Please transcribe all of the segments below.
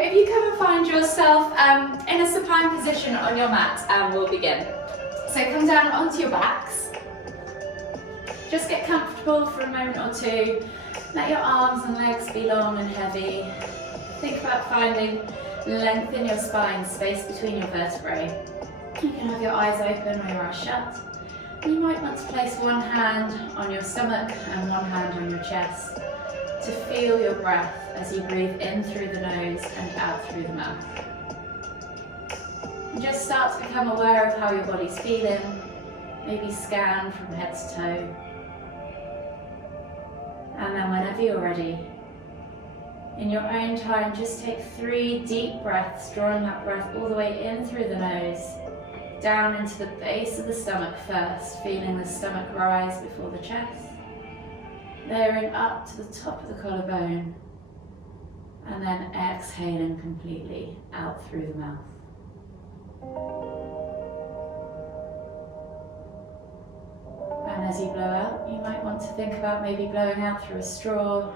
if you come and find yourself in a supine position on your mat, and we'll begin. So come down onto your backs. Just get comfortable for a moment or two. Let your arms and legs be long and heavy. Think about finding length in your spine, space between your vertebrae. You can have your eyes open or your eyes shut. You might want to place one hand on your stomach and one hand on your chest to feel your breath as you breathe in through the nose and out through the mouth. And just start to become aware of how your body's feeling, maybe scan from head to toe. And then whenever you're ready, in your own time, just take 3 deep breaths, drawing that breath all the way in through the nose, down into the base of the stomach first, feeling the stomach rise before the chest, lowering up to the top of the collarbone, and then exhaling completely out through the mouth. And as you blow out, you might want to think about maybe blowing out through a straw,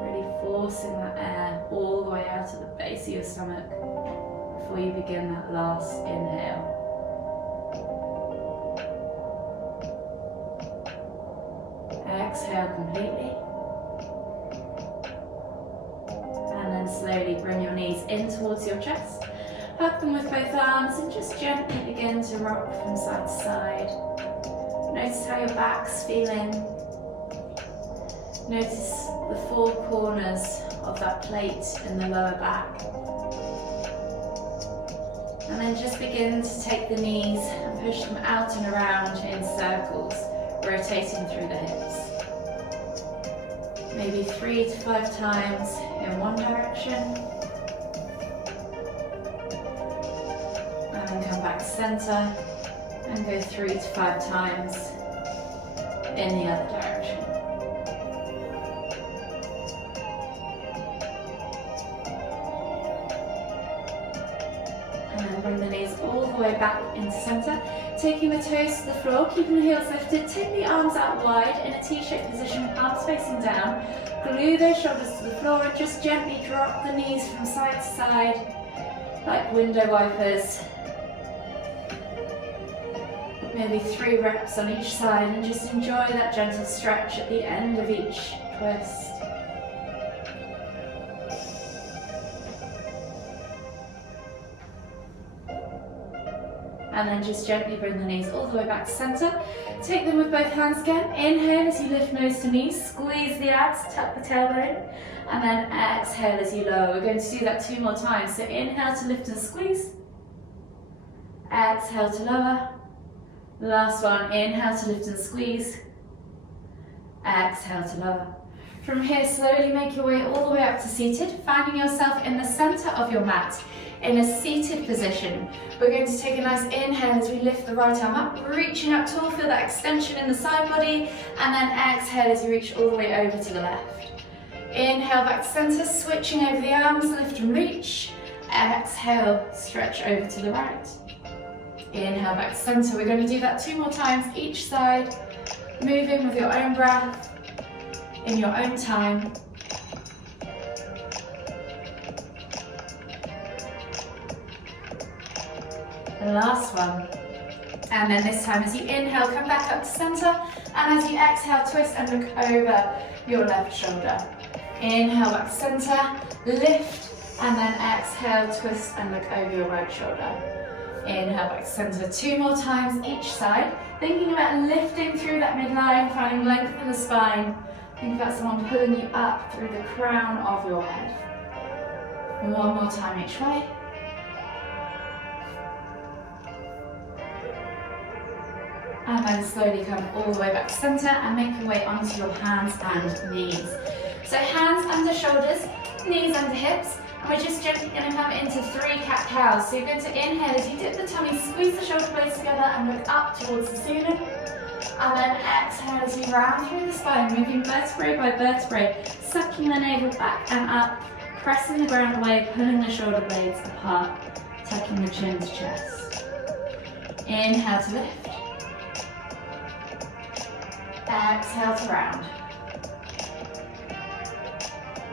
really forcing that air all the way out to the base of your stomach before you begin that last inhale. Exhale completely. And then slowly bring your knees in towards your chest. Hug them with both arms and just gently begin to rock from side to side. Notice how your back's feeling. Notice the 4 corners of that plate in the lower back. And then just begin to take the knees and push them out and around in circles, rotating through the hips. Maybe 3 to 5 times in one direction. And then come back to center and go 3 to 5 times in the other direction. And then bring the knees all the way back into center, taking the toes to the floor, keeping the heels lifted. Take the arms out wide in a T-shaped position, palms facing down. Glue those shoulders to the floor and just gently drop the knees from side to side like window wipers. Maybe 3 reps on each side, and just enjoy that gentle stretch at the end of each twist. And then just gently bring the knees all the way back to center. Take them with both hands again. Inhale as you lift nose to knees, squeeze the abs, tuck the tailbone, and then exhale as you lower. We're going to do that 2 more times. So inhale to lift and squeeze. Exhale to lower. Last one, inhale to lift and squeeze. Exhale to lower. From here, slowly make your way all the way up to seated, finding yourself in the center of your mat, in a seated position. We're going to take a nice inhale as we lift the right arm up, reaching up tall, feel that extension in the side body, and then exhale as you reach all the way over to the left. Inhale back to center, switching over the arms, lift and reach. Exhale, stretch over to the right. Inhale back to center. We're going to do that 2 more times each side, moving with your own breath, in your own time. And last one. And then this time as you inhale, come back up to center, and as you exhale, twist and look over your left shoulder. Inhale back to center, lift, and then exhale, twist and look over your right shoulder. Inhale back to center 2 more times each side, thinking about lifting through that midline, finding length in the spine. Think about someone pulling you up through the crown of your head. 1 more time each way. And then slowly come all the way back to center and make your way onto your hands and knees. So hands under shoulders, knees under hips. We're just gently going to come into 3 cat-cows. So you're going to inhale as you dip the tummy, squeeze the shoulder blades together and look up towards the ceiling. And then exhale as you round through the spine, moving vertebrae by vertebrae, sucking the navel back and up, pressing the ground away, pulling the shoulder blades apart, tucking the chin to chest. Inhale to lift. Exhale to round.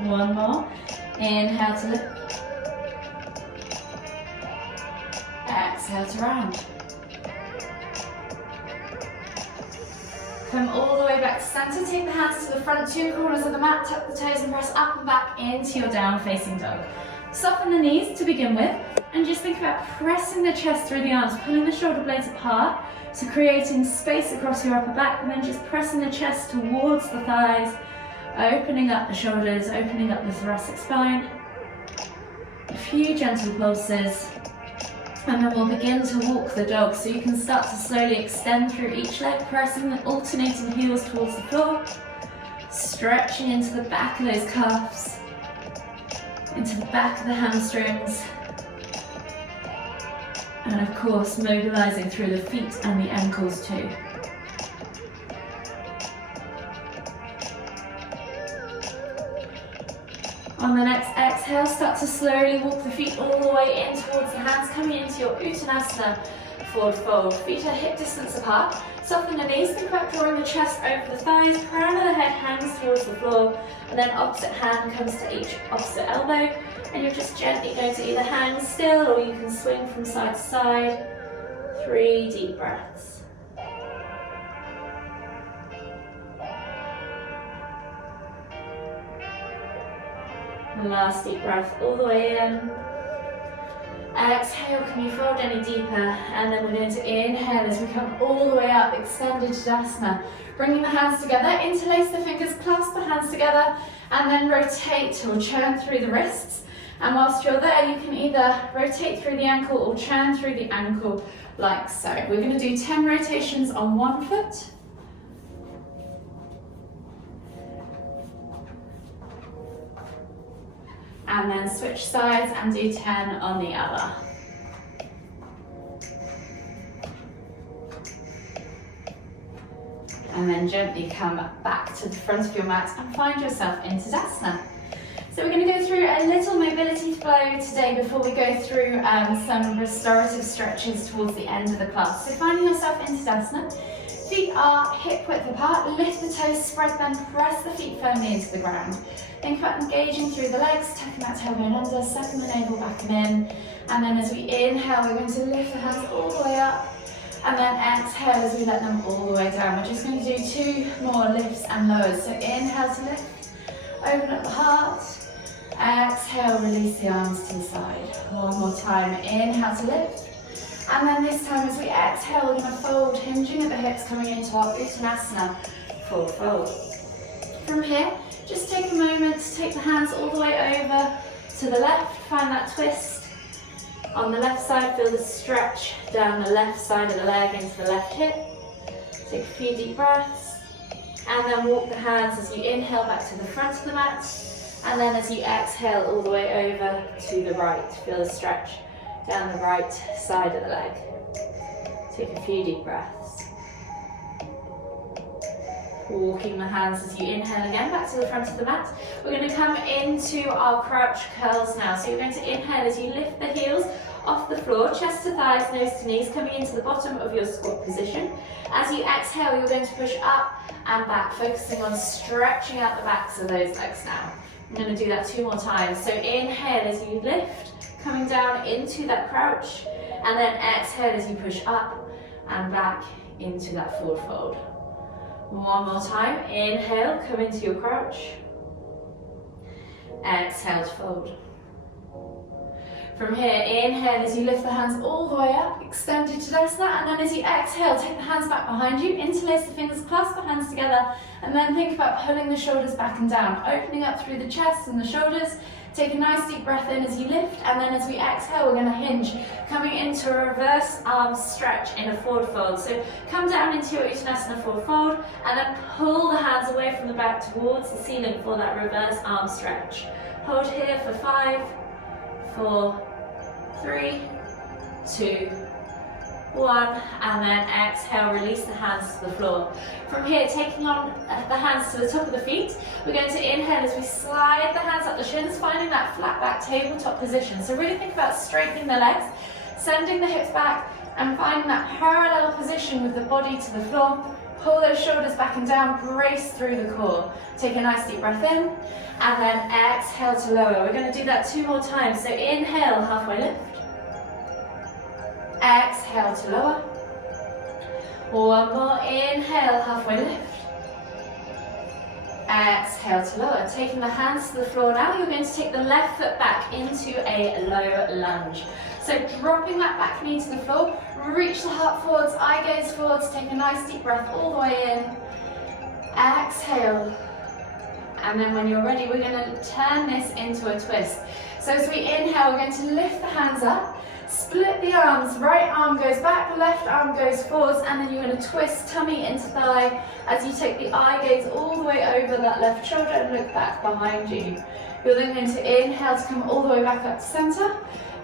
1 more. Inhale to lift. exhale to round. Come all the way back to center. Take the hands to the front two corners of the mat. Tuck the toes and press up and back into your down facing dog. Soften the knees to begin with. And just think about pressing the chest through the arms, pulling the shoulder blades apart. So creating space across your upper back, and then just pressing the chest towards the thighs. Opening up the shoulders, opening up the thoracic spine. A few gentle pulses. And then we'll begin to walk the dog, so you can start to slowly extend through each leg, pressing the alternating heels towards the floor, stretching into the back of those calves, into the back of the hamstrings, and of course mobilizing through the feet and the ankles too. On the next exhale, start to slowly walk the feet all the way in towards the hands, coming into your Uttanasana forward fold. Feet are hip distance apart. Soften the knees, think about drawing the chest over the thighs, crown of the head hangs towards the floor, and then opposite hand comes to each opposite elbow, and you're just gently going to either hang still or you can swing from side to side. 3 deep breaths. Last deep breath all the way in. Exhale, can you fold any deeper? And then we're going to inhale as we come all the way up, extended Tadasana. Bringing the hands together, interlace the fingers, clasp the hands together, and then rotate or churn through the wrists. And whilst you're there, you can either rotate through the ankle or churn through the ankle like so. We're going to do 10 rotations on one foot. And then switch sides and do 10 on the other. And then gently come back to the front of your mat and find yourself in Tadasana. So we're going to go through a little mobility flow today before we go through some restorative stretches towards the end of the class. So finding yourself in Tadasana, feet are hip width apart, lift the toes, spread them, press the feet firmly into the ground. Think about engaging through the legs, tucking that tailbone under, sucking the navel back and in. And then as we inhale, we're going to lift the hands all the way up. And then exhale as we let them all the way down. We're just going to do 2 more lifts and lowers. So inhale to lift, open up the heart. Exhale, release the arms to the side. One more time, inhale to lift. And then this time as we exhale, we're going to fold, hinging at the hips, coming into our Uttanasana forward fold. From here, just take a moment to take the hands all the way over to the left, find that twist. On the left side, feel the stretch down the left side of the leg into the left hip. Take a few deep breaths, and then walk the hands as you inhale back to the front of the mat, and then as you exhale all the way over to the right, feel the stretch down the right side of the leg. Take a few deep breaths. Walking the hands as you inhale again back to the front of the mat. We're going to come into our crouch curls now. So you're going to inhale as you lift the heels off the floor, chest to thighs, nose to knees, coming into the bottom of your squat position. As you exhale, you're going to push up and back, focusing on stretching out the backs of those legs now. I'm going to do that 2 more times. So inhale as you lift, coming down into that crouch, and then exhale as you push up and back into that forward fold. One more time, inhale, come into your crouch. Exhale to fold. From here, inhale as you lift the hands all the way up, extended Tadasana, and then as you exhale, take the hands back behind you, interlace the fingers, clasp the hands together, and then think about pulling the shoulders back and down, opening up through the chest and the shoulders. Take a nice deep breath in as you lift, and then as we exhale, we're going to hinge, coming into a reverse arm stretch in a forward fold. So come down into your Uttanasana forward fold, and then pull the hands away from the back towards the ceiling for that reverse arm stretch. Hold here for 5, 4, 3, 2, 1, and then exhale, release the hands to the floor. From here, taking on the hands to the top of the feet, we're going to inhale as we slide the hands up the shins, finding that flat back tabletop position. So really think about straightening the legs, sending the hips back, and finding that parallel position with the body to the floor. Pull those shoulders back and down, brace through the core. Take a nice deep breath in, and then exhale to lower. We're going to do that 2 more times. So inhale, halfway lift. Exhale to lower. One more, inhale, halfway lift. Exhale to lower. Taking the hands to the floor now, you're going to take the left foot back into a low lunge. So dropping that back knee to the floor, reach the heart forwards, eye gaze forwards, take a nice deep breath all the way in. Exhale. And then when you're ready, we're going to turn this into a twist. So as we inhale, we're going to lift the hands up, split the arms, right arm goes back, left arm goes forwards, and then you're going to twist tummy into thigh as you take the eye gaze all the way over that left shoulder and look back behind you. You're then going to inhale to come all the way back up to center,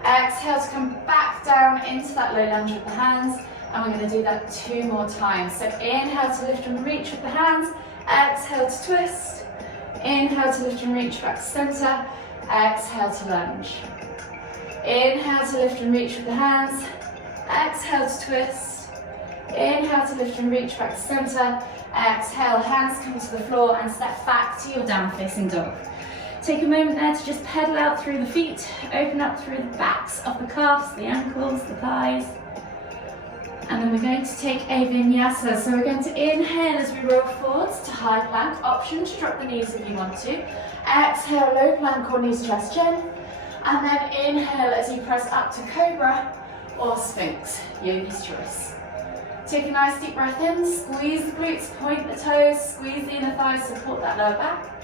exhale to come back down into that low lunge with the hands, and we're going to do that 2 more times. So inhale to lift and reach with the hands, exhale to twist, inhale to lift and reach back to center, exhale to lunge. Inhale to lift and reach with the hands, exhale to twist, inhale to lift and reach back to center, exhale, hands come to the floor and step back to your down facing dog. Take a moment there to just pedal out through the feet, open up through the backs of the calves, the ankles, the thighs. And then we're going to take a vinyasa. So we're going to inhale as we roll forwards to high plank. Option to drop the knees if you want to. Exhale, low plank or knees, chest, chin. And then inhale as you press up to cobra or sphinx, yogi's choice. Take a nice deep breath in, squeeze the glutes, point the toes, squeeze the inner thighs, support that lower back.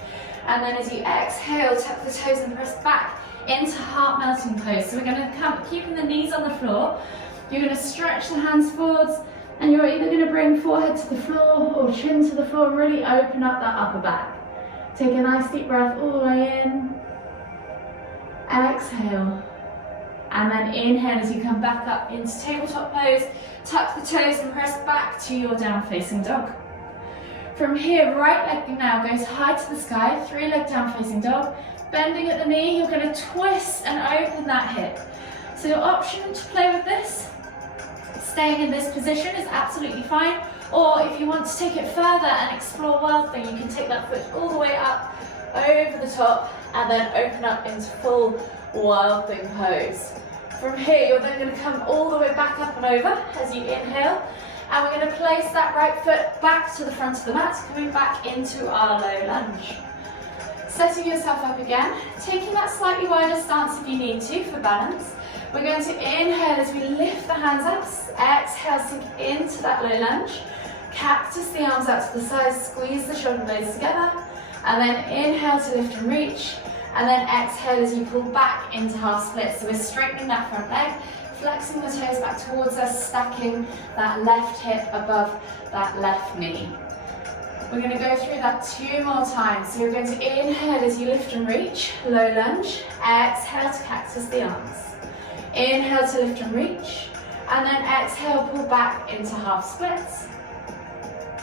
And then as you exhale, tuck the toes and press back into heart melting pose. So we're going to come, keeping the knees on the floor. You're going to stretch the hands forwards, and you're either going to bring forehead to the floor or chin to the floor, really open up that upper back. Take a nice deep breath all the way in. Exhale. And then inhale as you come back up into tabletop pose. Tuck the toes and press back to your down facing dog. From here, right leg now goes high to the sky, 3-leg down facing dog. Bending at the knee, you're going to twist and open that hip. So your option to play with this, staying in this position is absolutely fine. Or if you want to take it further and explore wild thing, you can take that foot all the way up over the top and then open up into full wild thing pose. From here, you're then going to come all the way back up and over as you inhale. And we're going to place that right foot back to the front of the mat, coming back into our low lunge. Setting yourself up again, taking that slightly wider stance if you need to for balance. We're going to inhale as we lift the hands up, exhale, sink into that low lunge. Cactus the arms out to the sides, squeeze the shoulder blades together. And then inhale to lift and reach. And then exhale as you pull back into half split. So we're straightening that front leg, flexing the toes back towards us, stacking that left hip above that left knee. We're going to go through that 2 more times. So you're going to inhale as you lift and reach, low lunge. Exhale to cactus the arms. Inhale to lift and reach. And then exhale, pull back into half splits.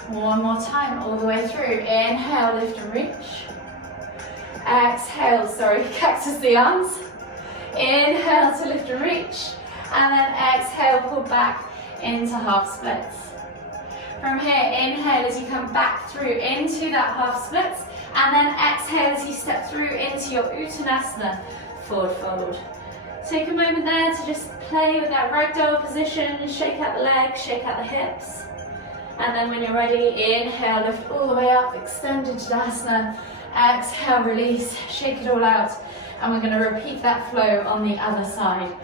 1 more time, all the way through. Inhale, lift and reach. Exhale, cactus the arms. Inhale to lift and reach. And then exhale, pull back into half splits. From here, inhale as you come back through into that half splits. And then exhale as you step through into your Uttanasana, forward fold. Take a moment there to just play with that ragdoll position, shake out the legs, shake out the hips. And then when you're ready, inhale, lift all the way up, extended Tadasana. Exhale, release, shake it all out. And we're going to repeat that flow on the other side.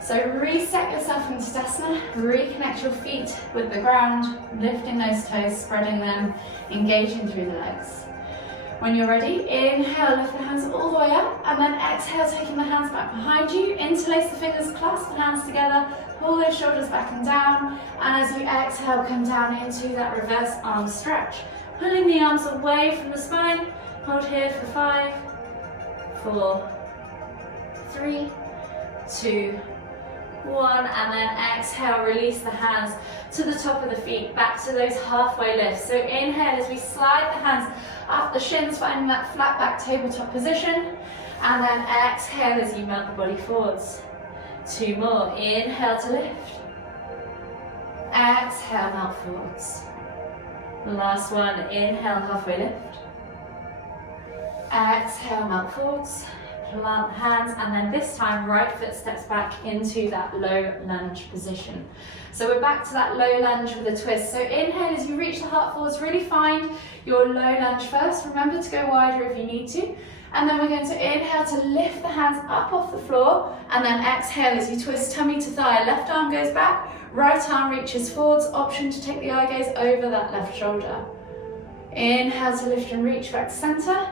So reset yourself in Tadasana, reconnect your feet with the ground, lifting those toes, spreading them, engaging through the legs. When you're ready, inhale, lift the hands all the way up, and then exhale, taking the hands back behind you, interlace the fingers, clasp the hands together, pull those shoulders back and down, and as you exhale, come down into that reverse arm stretch. Pulling the arms away from the spine, hold here for 5, 4, 3, 2, 1, and then exhale, release the hands to the top of the feet, back to those halfway lifts. So inhale as we slide the hands up the shins, finding that flat back tabletop position, and then exhale as you melt the body forwards. 2 more, inhale to lift, exhale, melt forwards. Last one, inhale, halfway lift, exhale, melt forwards. plant the hands, and then this time right foot steps back into that low lunge position. So we're back to that low lunge with a twist. So inhale as you reach the heart forwards, really find your low lunge first. Remember to go wider if you need to. And then we're going to inhale to lift the hands up off the floor, and then exhale as you twist tummy to thigh. Left arm goes back, right arm reaches forwards. Option to take the eye gaze over that left shoulder. Inhale to lift and reach back to center.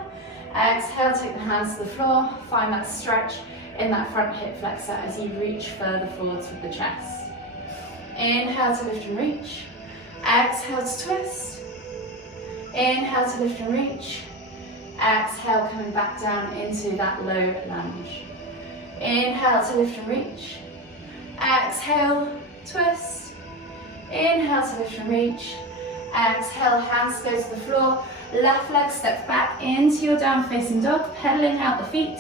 Exhale, take the hands to the floor. Find that stretch in that front hip flexor as you reach further forwards with the chest. Inhale to lift and reach. Exhale to twist. Inhale to lift and reach. Exhale, coming back down into that low lunge. Inhale to lift and reach. Exhale, twist. Inhale to lift and reach. Exhale, hands go to the floor. Left leg steps back into your down facing dog, pedaling out the feet.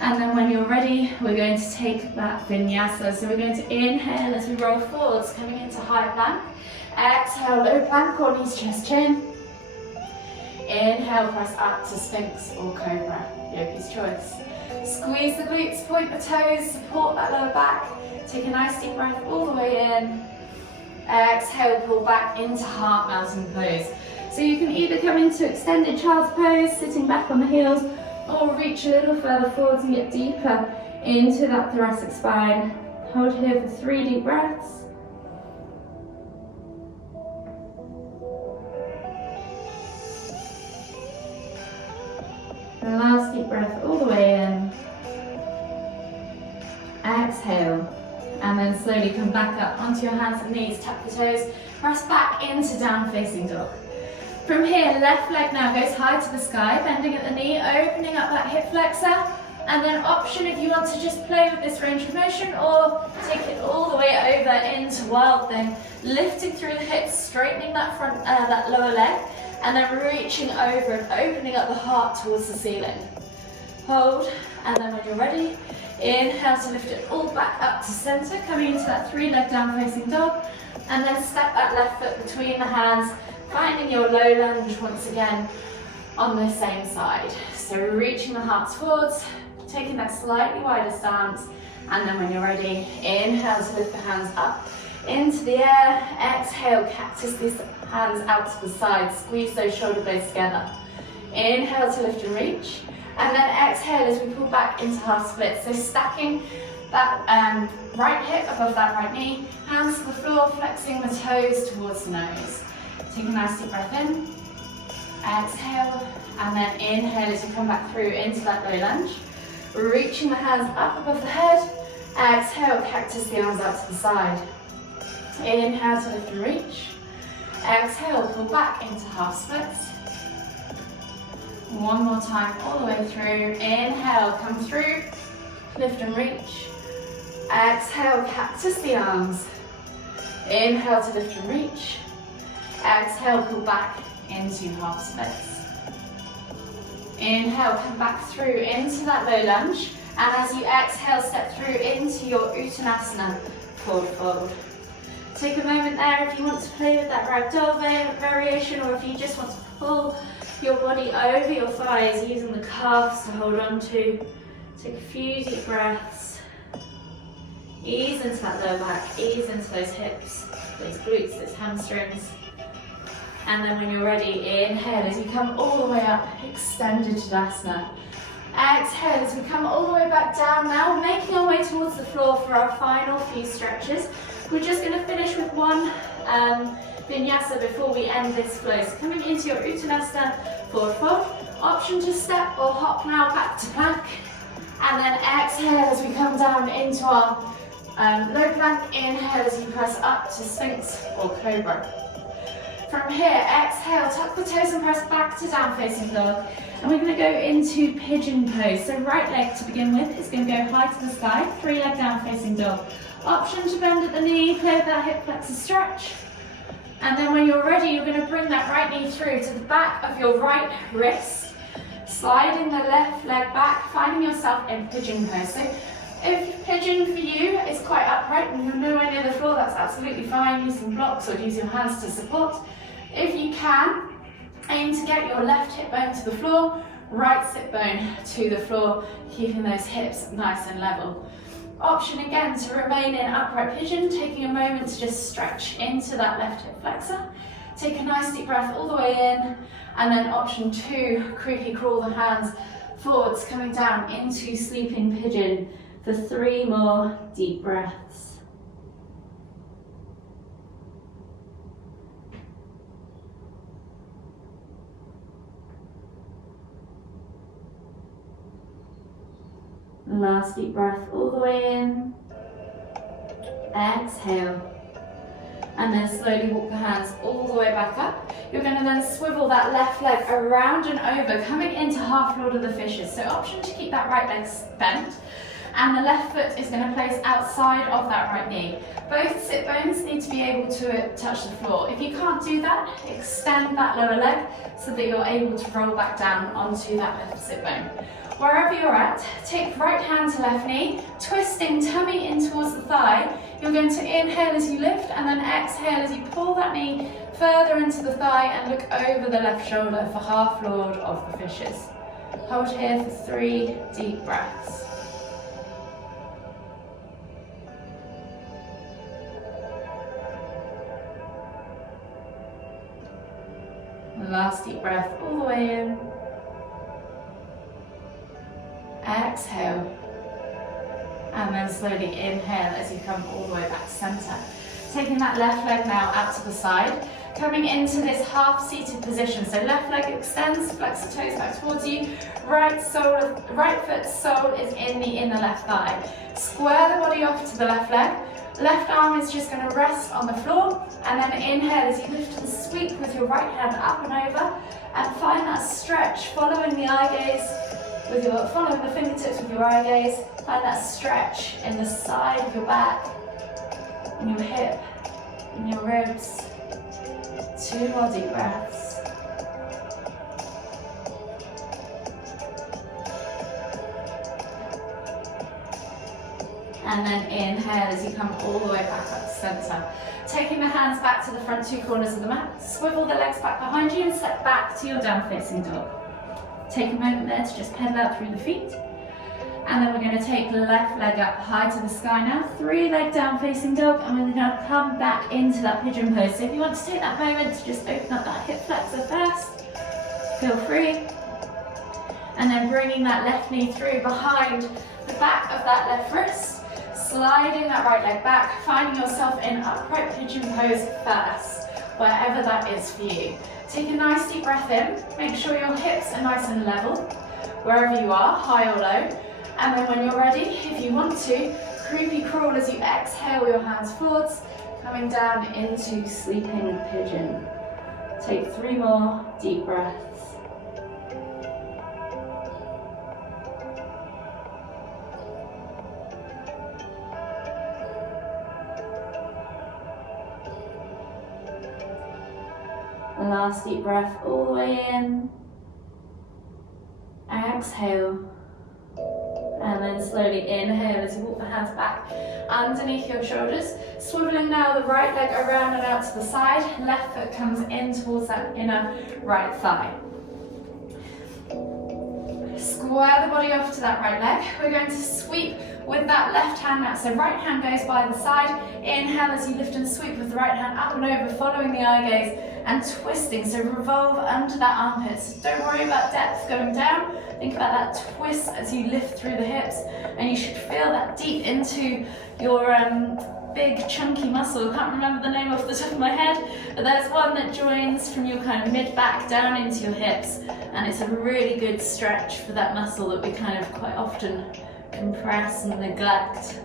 And then when you're ready, we're going to take that vinyasa. So we're going to inhale as we roll forwards, coming into high plank. Exhale, low plank or knees, chest, chin. Inhale, press up to Sphinx or Cobra, yogi's choice. Squeeze the glutes, point the toes, support that lower back. Take a nice deep breath all the way in. Exhale, pull back into heart mountain pose. So you can either come into extended child's pose, sitting back on the heels, or reach a little further forwards and get deeper into that thoracic spine. Hold here for 3 deep breaths. And last deep breath all the way in. Exhale. And then slowly come back up onto your hands and knees, tap the toes, press back into down facing dog. From here, left leg now goes high to the sky, bending at the knee, opening up that hip flexor, and then option if you want to just play with this range of motion or take it all the way over into wild thing, lifting through the hips, straightening that front, that lower leg, and then reaching over and opening up the heart towards the ceiling. Hold, and then when you're ready, inhale to lift it all back up to center, coming into that 3-leg down facing dog, and then step that left foot between the hands, finding your low lunge once again on the same side. So reaching the hearts forwards, taking that slightly wider stance, and then when you're ready, inhale to lift the hands up into the air, exhale, cactus these hands out to the side, squeeze those shoulder blades together. Inhale to lift and reach, and then exhale as we pull back into half split. So stacking that right hip above that right knee, hands to the floor, flexing the toes towards the nose. Take a nice deep breath in, exhale, and then inhale as you come back through into that low lunge. Reaching the hands up above the head, exhale, cactus the arms out to the side. Inhale to lift and reach, exhale, pull back into half splits. One more time, all the way through. Inhale, come through, lift and reach. Exhale, cactus the arms. Inhale to lift and reach. Exhale, pull back into half splits. Inhale, come back through into that low lunge. And as you exhale, step through into your Uttanasana, forward fold. Take a moment there if you want to play with that ragdoll variation, or if you just want to pull your body over your thighs using the calves to hold on to. Take a few deep breaths. Ease into that lower back, ease into those hips, those glutes, those hamstrings. And then when you're ready, inhale as you come all the way up, extended Tadasana. Exhale as we come all the way back down now, making our way towards the floor for our final few stretches. We're just going to finish with one vinyasa before we end this flow. So coming into your Uttanasana, forward fold. Option to step or hop now back to plank. And then exhale as we come down into our low plank. Inhale as you press up to Sphinx or Cobra. From here, exhale, tuck the toes and press back to down facing dog. And we're going to go into pigeon pose. So right leg to begin with is going to go high to the sky, 3-leg down facing dog. Option to bend at the knee, play with that hip flexor stretch. And then when you're ready, you're going to bring that right knee through to the back of your right wrist, sliding the left leg back, finding yourself in pigeon pose. So if pigeon for you is quite upright and you're nowhere near the floor, that's absolutely fine. Use some blocks or use your hands to support. If you can, aim to get your left hip bone to the floor, right sit bone to the floor, keeping those hips nice and level. Option again to remain in upright pigeon, taking a moment to just stretch into that left hip flexor. Take a nice deep breath all the way in, and then option 2, creepy crawl the hands forwards, coming down into sleeping pigeon for 3 more deep breaths. Last deep breath all the way in. Exhale. And then slowly walk the hands all the way back up. You're going to then swivel that left leg around and over, coming into half Lord of the Fishes. So option to keep that right leg bent, and the left foot is going to place outside of that right knee. Both sit bones need to be able to touch the floor. If you can't do that, extend that lower leg so that you're able to roll back down onto that left sit bone. Wherever you're at, take right hand to left knee, twisting tummy in towards the thigh. You're going to inhale as you lift, and then exhale as you pull that knee further into the thigh and look over the left shoulder for half Lord of the Fishes. Hold here for 3 deep breaths. Last deep breath all the way in. Exhale. And then slowly inhale as you come all the way back to centre. Taking that left leg now out to the side, coming into this half-seated position. So left leg extends, flex the toes back towards you. Right foot sole is in the inner left thigh. Square the body off to the left leg. Left arm is just going to rest on the floor, and then inhale as you lift and sweep with your right hand up and over, and find that stretch, following the eye gaze. Following the fingertips with your eye gaze, find that stretch in the side of your back, in your hip, in your ribs. 2 more deep breaths. And then inhale as you come all the way back up to centre. Taking the hands back to the front 2 corners of the mat, swivel the legs back behind you and step back to your down facing dog. Take a moment there to just pedal out through the feet. And then we're going to take the left leg up high to the sky now. 3-leg down facing dog, and we're going to come back into that pigeon pose. So if you want to take that moment to just open up that hip flexor first, feel free. And then bringing that left knee through behind the back of that left wrist, sliding that right leg back, finding yourself in upright pigeon pose first, wherever that is for you. Take a nice deep breath in, make sure your hips are nice and level, wherever you are, high or low. And then when you're ready, if you want to, creepy crawl as you exhale your hands forwards, coming down into sleeping pigeon. Take 3 more deep breaths. Last deep breath all the way in. Exhale. And then slowly inhale as you walk the hands back underneath your shoulders. Swiveling now the right leg around and out to the side. Left foot comes in towards that inner right thigh. Square the body off to that right leg. We're going to sweep with that left hand now. So right hand goes by the side. Inhale as you lift and sweep with the right hand up and over, following the eye gaze and twisting. So revolve under that armpit. So don't worry about depth going down. Think about that twist as you lift through the hips, and you should feel that deep into your big chunky muscle. I can't remember the name off the top of my head, but there's one that joins from your kind of mid-back down into your hips, and it's a really good stretch for that muscle that we kind of quite often compress and neglect.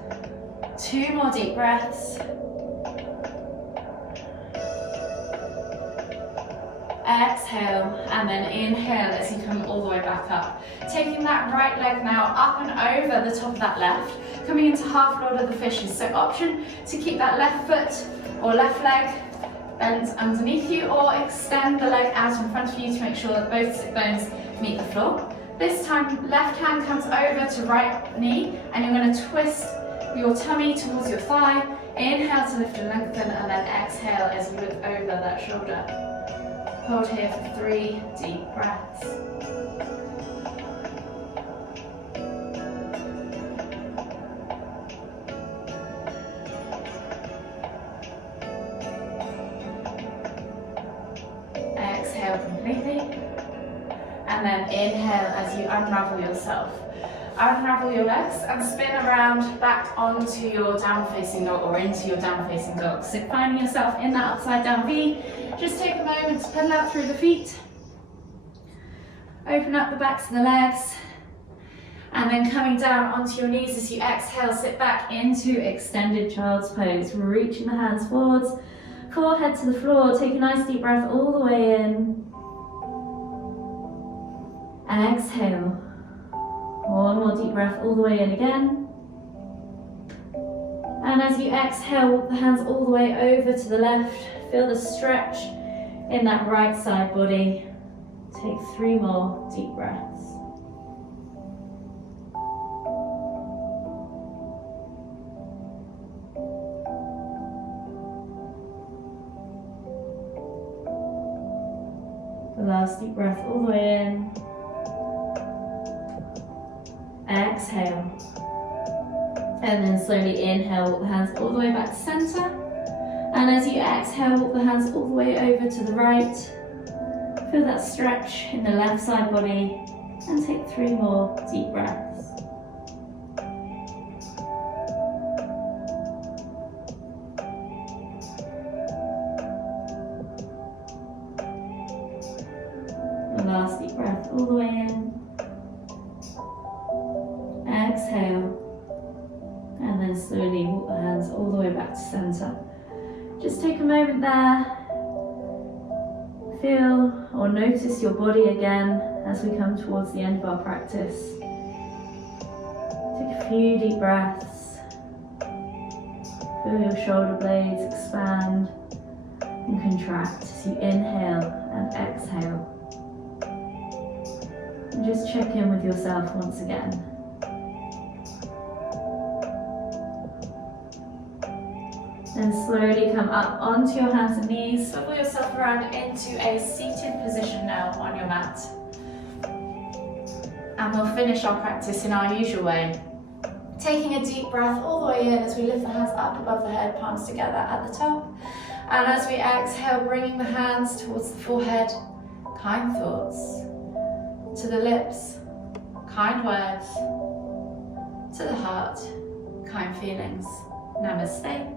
2 more deep breaths. Exhale, and then inhale as you come all the way back up. Taking that right leg now up and over the top of that left, coming into half Lord of the Fishes. So option to keep that left foot or left leg bent underneath you, or extend the leg out in front of you to make sure that both sit bones meet the floor. This time, left hand comes over to right knee, and you're going to twist your tummy towards your thigh. Inhale to lift and lengthen, and then exhale as you look over that shoulder. Hold here for 3 deep breaths. completely. And then inhale as you unravel yourself. Unravel your legs and spin around back onto your down facing dog or into your down facing dog. So finding yourself in that upside down V, just take a moment to pedal out through the feet. Open up the backs of the legs. And then coming down onto your knees as you exhale, sit back into extended child's pose. Reaching the hands forwards, forehead to the floor. Take a nice deep breath all the way in. Exhale. One more deep breath all the way in again. And as you exhale, walk the hands all the way over to the left. Feel the stretch in that right side body. Take 3 more deep breaths. The last deep breath all the way in. Exhale. And then slowly inhale, walk the hands all the way back to center. And as you exhale, walk the hands all the way over to the right. Feel that stretch in the left side body. And take 3 more deep breaths. The last deep breath all the way in. Exhale, and then slowly walk the hands all the way back to center. Just take a moment there. Feel or notice your body again as we come towards the end of our practice. Take a few deep breaths. Feel your shoulder blades expand and contract as you inhale and exhale. And just check in with yourself once again. Then slowly come up onto your hands and knees. Swivel yourself around into a seated position now on your mat. And we'll finish our practice in our usual way. Taking a deep breath all the way in as we lift the hands up above the head, palms together at the top. And as we exhale, bringing the hands towards the forehead, kind thoughts. To the lips, kind words. To the heart, kind feelings. Namaste.